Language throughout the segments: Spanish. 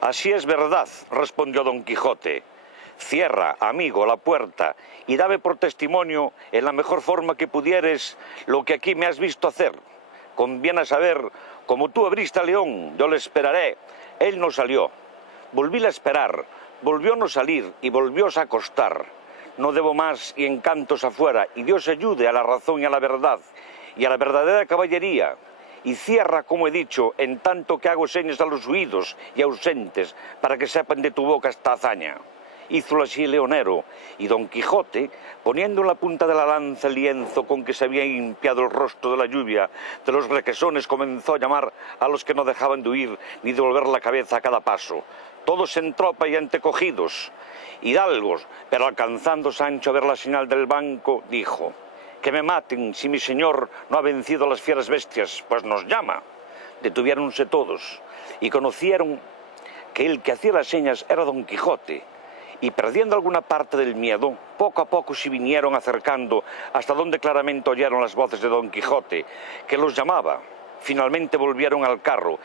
Así es verdad, respondió Don Quijote. Cierra, amigo, la puerta y dame por testimonio, en la mejor forma que pudieres, lo que aquí me has visto hacer. Conviene saber, como tú abriste a León, yo le esperaré. Él no salió. Volvíle a esperar, volvió a no salir y volvióse a acostar. No debo más y encantos afuera, y Dios ayude a la razón y a la verdad, y a la verdadera caballería. Y cierra, como he dicho, en tanto que hago señas a los huidos y ausentes, para que sepan de tu boca esta hazaña. Hízolo así el leonero, y Don Quijote, poniendo en la punta de la lanza el lienzo con que se había limpiado el rostro de la lluvia de los requesones, comenzó a llamar a los que no dejaban de huir ni de volver la cabeza a cada paso, todos en tropa y antecogidos, hidalgos, pero alcanzando Sancho a ver la señal del banco, dijo: «Que me maten si mi señor no ha vencido a las fieras bestias, pues nos llama». Detuviéronse todos y conocieron que el que hacía las señas era Don Quijote, y perdiendo alguna parte del miedo, poco a poco se vinieron acercando hasta donde claramente oyeron las voces de Don Quijote, que los llamaba. Finalmente volvieron al carro,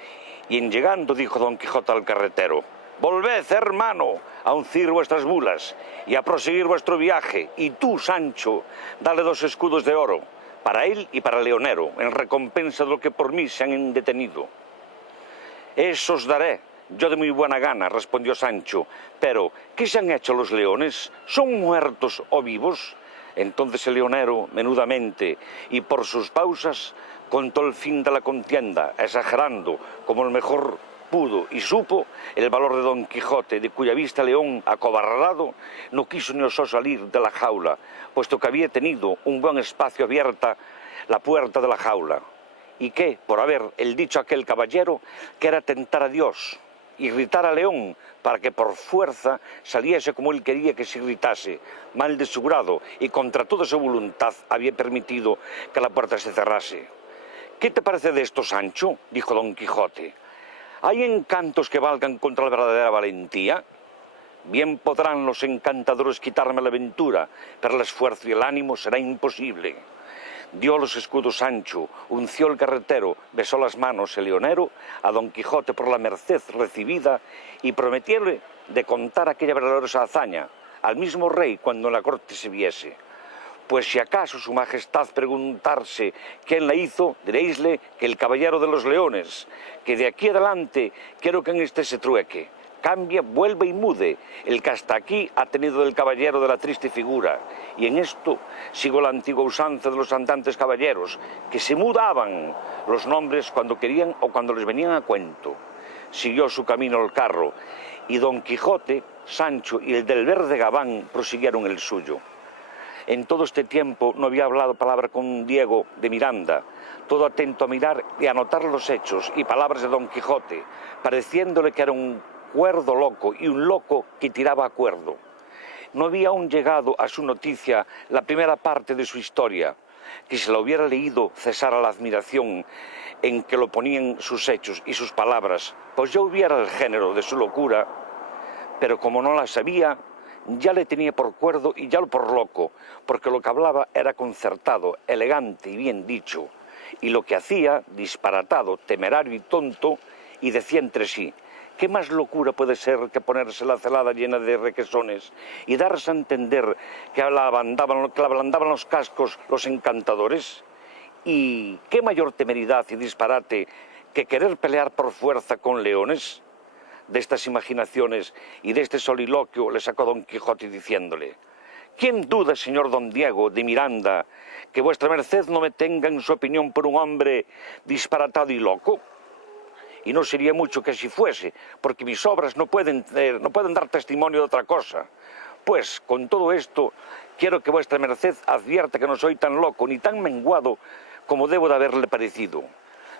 y en llegando dijo Don Quijote al carretero: «Volved, hermano, a uncir vuestras mulas y a proseguir vuestro viaje, y tú, Sancho, dale 2 escudos de oro, para él y para el leonero, en recompensa de lo que por mí se han detenido». «Eso os daré yo de muy buena gana», respondió Sancho, «pero ¿qué se han hecho los leones? ¿Son muertos o vivos?». Entonces el leonero, menudamente y por sus pausas, contó el fin de la contienda, exagerando, como el mejor pudo y supo, el valor de Don Quijote, de cuya vista León, acobardado, no quiso ni osó salir de la jaula, puesto que había tenido un buen espacio abierta la puerta de la jaula, y que, por haber el dicho aquel caballero, que era tentar a Dios, irritar a León, para que por fuerza saliese como él quería que se irritase, mal de su grado, y contra toda su voluntad había permitido que la puerta se cerrase. «¿Qué te parece de esto, Sancho?», dijo Don Quijote. «¿Hay encantos que valgan contra la verdadera valentía? Bien podrán los encantadores quitarme la ventura, pero el esfuerzo y el ánimo será imposible». Dio los escudos Sancho, unció el carretero, besó las manos el leonero a Don Quijote por la merced recibida y prometióle de contar aquella verdadera hazaña al mismo rey cuando en la corte se viese. Pues si acaso su majestad preguntarse quién la hizo, diréisle que el caballero de los leones, que de aquí adelante quiero que en este se trueque, cambie, vuelva y mude el que hasta aquí ha tenido del caballero de la triste figura, y en esto sigo la antigua usanza de los andantes caballeros, que se mudaban los nombres cuando querían o cuando les venían a cuento. Siguió su camino el carro, y Don Quijote, Sancho y el del verde gabán prosiguieron el suyo. En todo este tiempo no había hablado palabra con Diego de Miranda, todo atento a mirar y a notar los hechos y palabras de Don Quijote, pareciéndole que era un cuerdo loco y un loco que tiraba a cuerdo. No había aún llegado a su noticia la primera parte de su historia, que si la hubiera leído cesara la admiración en que lo ponían sus hechos y sus palabras, pues ya hubiera el género de su locura, pero como no la sabía, ya le tenía por cuerdo y ya por loco, porque lo que hablaba era concertado, elegante y bien dicho, y lo que hacía, disparatado, temerario y tonto, y decía entre sí: ¿qué más locura puede ser que ponerse la celada llena de requesones y darse a entender que la ablandaban los cascos los encantadores? ¿Y qué mayor temeridad y disparate que querer pelear por fuerza con leones? De estas imaginaciones y de este soliloquio le sacó Don Quijote diciéndole: ¿quién duda, señor don Diego de Miranda, que vuestra merced no me tenga en su opinión por un hombre disparatado y loco? Y no sería mucho que así fuese, porque mis obras no pueden dar testimonio de otra cosa. Pues, con todo esto, quiero que vuestra merced advierta que no soy tan loco ni tan menguado como debo de haberle parecido.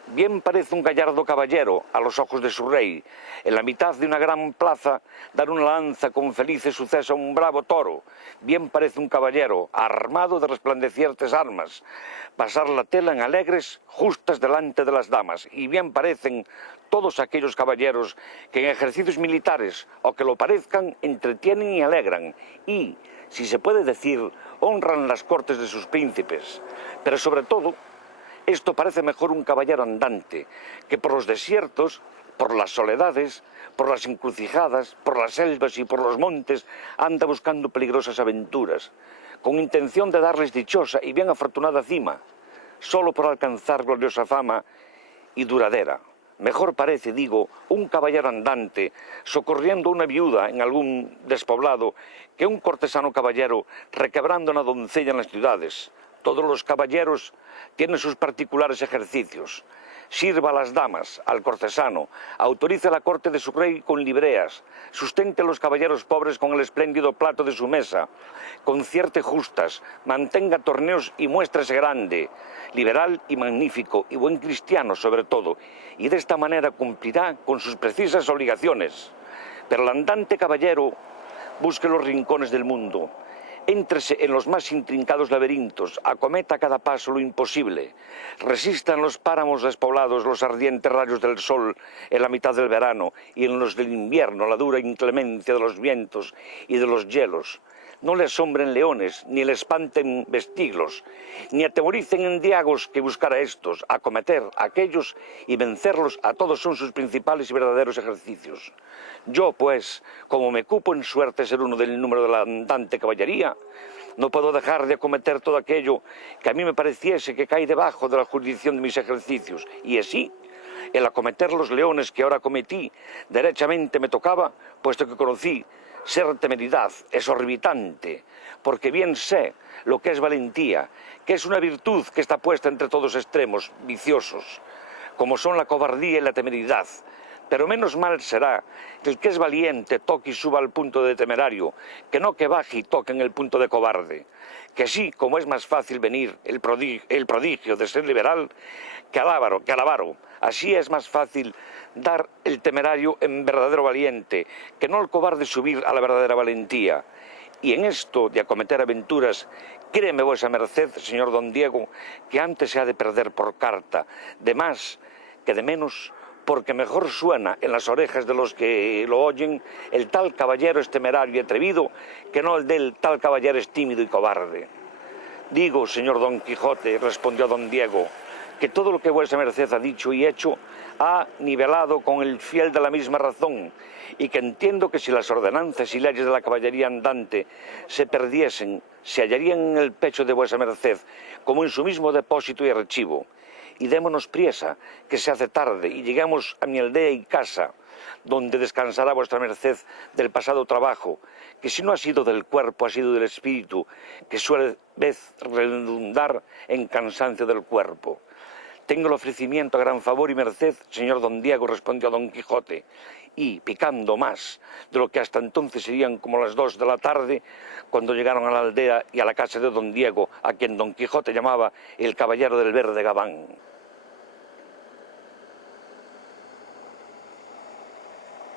Bien parece un gallardo caballero a los ojos de su rey, en la mitad de una gran plaza, dar una lanza con felices suceso a un bravo toro. Bien parece un caballero, armado de resplandecientes armas, pasar la tela en alegres, justas delante de las damas. Y bien parecen todos aquellos caballeros que en ejercicios militares, o que lo parezcan, entretienen y alegran, y, si se puede decir, honran las cortes de sus príncipes. Pero sobre todo, esto parece mejor un caballero andante, que por los desiertos, por las soledades, por las encrucijadas, por las selvas y por los montes, anda buscando peligrosas aventuras, con intención de darles dichosa y bien afortunada cima, solo por alcanzar gloriosa fama y duradera. Mejor parece, digo, un caballero andante socorriendo a una viuda en algún despoblado que un cortesano caballero requebrando a una doncella en las ciudades. Todos los caballeros tienen sus particulares ejercicios. Sirva a las damas, al cortesano, autorice la corte de su rey con libreas, sustente a los caballeros pobres con el espléndido plato de su mesa, concierte justas, mantenga torneos y muéstrese grande, liberal y magnífico y buen cristiano sobre todo, y de esta manera cumplirá con sus precisas obligaciones. Pero el andante caballero busque los rincones del mundo, éntrese en los más intrincados laberintos, acometa a cada paso lo imposible, resista en los páramos despoblados los ardientes rayos del sol en la mitad del verano y en los del invierno la dura inclemencia de los vientos y de los hielos. No le asombren leones, ni le espanten vestiglos, ni atemoricen endiagos que buscar a estos, acometer a aquellos y vencerlos a todos son sus principales y verdaderos ejercicios. Yo, pues, como me cupo en suerte ser uno del número de la andante caballería, no puedo dejar de acometer todo aquello que a mí me pareciese que cae debajo de la jurisdicción de mis ejercicios, y así, el acometer los leones que ahora cometí, derechamente me tocaba, puesto que conocí ser temeridad exorbitante, porque bien sé lo que es valentía, que es una virtud que está puesta entre todos extremos viciosos, como son la cobardía y la temeridad. Pero menos mal será que el que es valiente toque y suba al punto de temerario, que no que baje y toque en el punto de cobarde. Que así como es más fácil venir el prodigio de ser liberal que alabaro, así es más fácil dar el temerario en verdadero valiente, que no el cobarde subir a la verdadera valentía. Y en esto de acometer aventuras, créeme vuesa merced, señor don Diego, que antes se ha de perder por carta, de más que de menos, porque mejor suena en las orejas de los que lo oyen el tal caballero es temerario y atrevido, que no el del tal caballero es tímido y cobarde. Digo, señor don Quijote, respondió don Diego, que todo lo que vuesa merced ha dicho y hecho ha nivelado con el fiel de la misma razón, y que entiendo que si las ordenanzas y leyes de la caballería andante se perdiesen, se hallarían en el pecho de vuesa merced, como en su mismo depósito y archivo. Y démonos priesa, que se hace tarde, y llegamos a mi aldea y casa, donde descansará vuestra merced del pasado trabajo, que si no ha sido del cuerpo, ha sido del espíritu, que suele vez redundar en cansancio del cuerpo. Tengo el ofrecimiento a gran favor y merced, señor don Diego, respondió don Quijote, y, picando más de lo que hasta entonces serían como las 2 de la tarde, cuando llegaron a la aldea y a la casa de don Diego, a quien don Quijote llamaba el caballero del verde gabán.